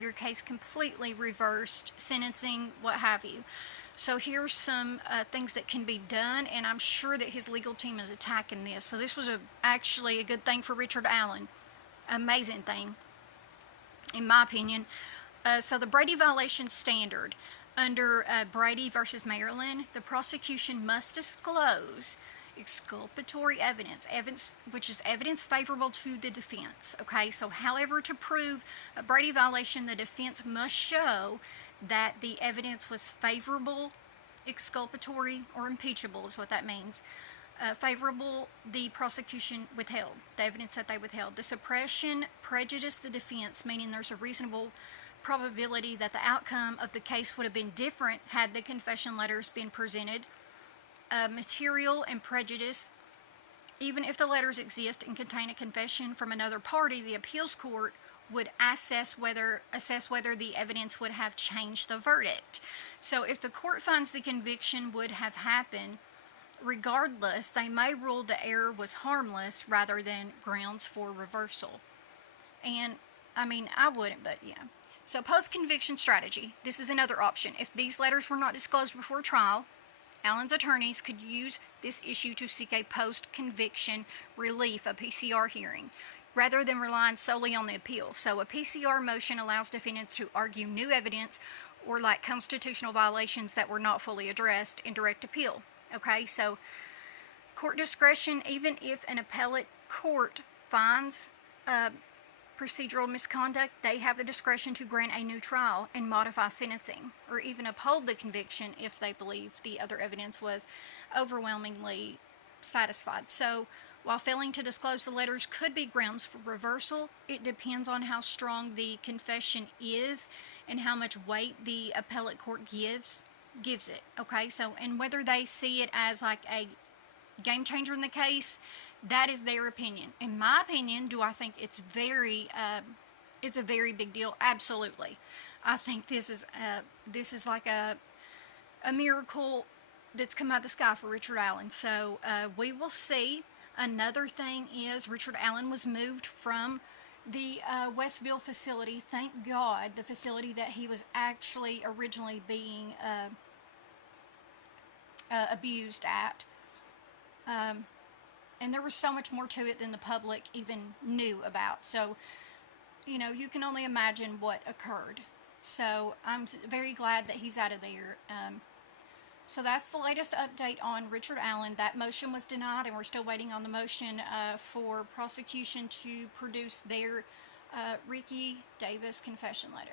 your case completely reversed, sentencing, what have you. So here's some things that can be done, and I'm sure that his legal team is attacking this. So this was actually a good thing for Richard Allen. Amazing thing, in my opinion. So the Brady violation standard under Brady versus Maryland, the prosecution must disclose exculpatory evidence, which is evidence favorable to the defense. Okay, so however, to prove a Brady violation, the defense must show that the evidence was favorable, exculpatory, or impeachable is what that means. Favorable, the prosecution withheld, the evidence that they withheld. The suppression prejudiced the defense, meaning there's a reasonable probability that the outcome of the case would have been different had the confession letters been presented. Material and prejudice, even if the letters exist and contain a confession from another party, the appeals court would assess whether the evidence would have changed the verdict. So if the court finds the conviction would have happened regardless, they may rule the error was harmless rather than grounds for reversal. And I mean, I wouldn't, but yeah. So post-conviction strategy, this is another option. If these letters were not disclosed before trial, Allen's attorneys could use this issue to seek a post-conviction relief, a PCR hearing, rather than relying solely on the appeal. So a PCR motion allows defendants to argue new evidence or like constitutional violations that were not fully addressed in direct appeal. Okay, so court discretion, even if an appellate court finds procedural misconduct, they have the discretion to grant a new trial and modify sentencing, or even uphold the conviction if they believe the other evidence was overwhelmingly satisfied. So while failing to disclose the letters could be grounds for reversal, it depends on how strong the confession is and how much weight the appellate court gives it. Okay, so and whether they see it as like a game changer in the case, that is their opinion. In my opinion, do I think it's a very big deal? Absolutely. I think this is like a miracle that's come out of the sky for Richard Allen. So we will see. Another thing is Richard Allen was moved from the Westville facility. Thank God, the facility that he was actually originally being abused at. And there was so much more to it than the public even knew about. So, you know, you can only imagine what occurred. So I'm very glad that he's out of there. So that's the latest update on Richard Allen. That motion was denied, and we're still waiting on the motion for prosecution to produce their Ricky Davis confession letter.